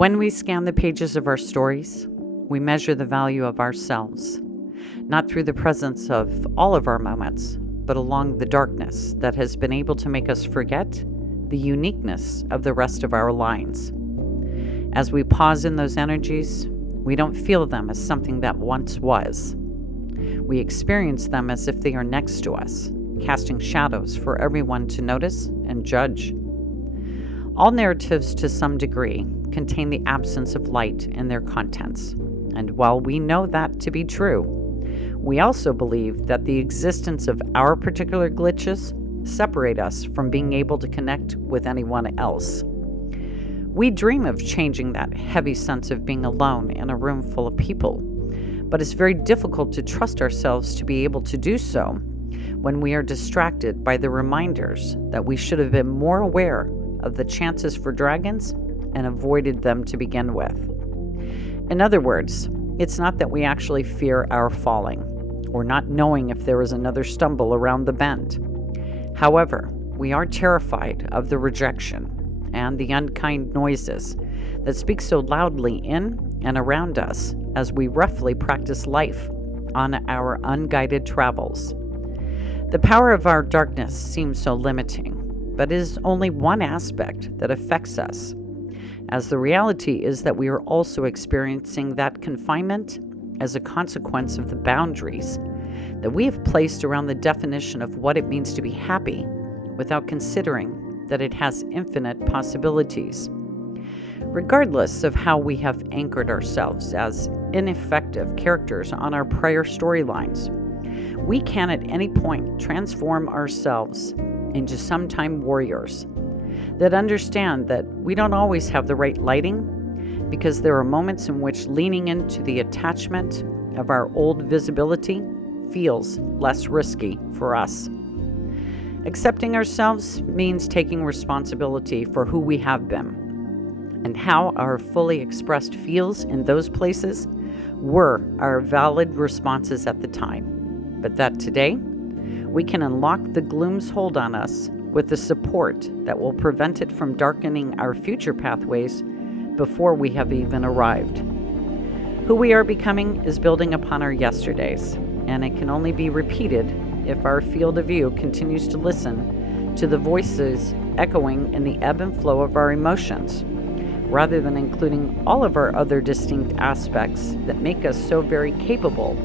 When we scan the pages of our stories, we measure the value of ourselves, not through the presence of all of our moments, but along the darkness that has been able to make us forget the uniqueness of the rest of our lines. As we pause in those energies, we don't feel them as something that once was. We experience them as if they are next to us, casting shadows for everyone to notice and judge. All narratives, to some degree, contain the absence of light in their contents, and while we know that to be true, we also believe that the existence of our particular glitches separate us from being able to connect with anyone else. We dream of changing that heavy sense of being alone in a room full of people, but it's very difficult to trust ourselves to be able to do so when we are distracted by the reminders that we should have been more aware of the chances for dragons and avoided them to begin with. In other words, it's not that we actually fear our falling or not knowing if there is another stumble around the bend. However, we are terrified of the rejection and the unkind noises that speak so loudly in and around us as we roughly practice life on our unguided travels. The power of our darkness seems so limiting, but is only one aspect that affects us, as the reality is that we are also experiencing that confinement as a consequence of the boundaries that we have placed around the definition of what it means to be happy without considering that it has infinite possibilities. Regardless of how we have anchored ourselves as ineffective characters on our prior storylines, we can at any point transform ourselves into sometime warriors that understand that we don't always have the right lighting, because there are moments in which leaning into the attachment of our old visibility feels less risky for us. Accepting ourselves means taking responsibility for who we have been and how our fully expressed feels in those places were our valid responses at the time, but that today we can unlock the gloom's hold on us with the support that will prevent it from darkening our future pathways before we have even arrived. Who we are becoming is building upon our yesterdays, and it can only be repeated if our field of view continues to listen to the voices echoing in the ebb and flow of our emotions, rather than including all of our other distinct aspects that make us so very capable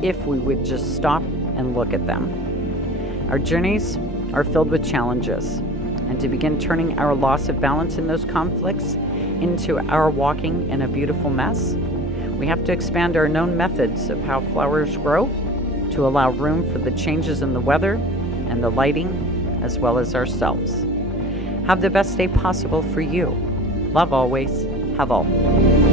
if we would just stop and look at them. Our journeys are filled with challenges, and to begin turning our loss of balance in those conflicts into our walking in a beautiful mess, we have to expand our known methods of how flowers grow to allow room for the changes in the weather and the lighting, as well as ourselves. Have the best day possible for you. Love always. Have all.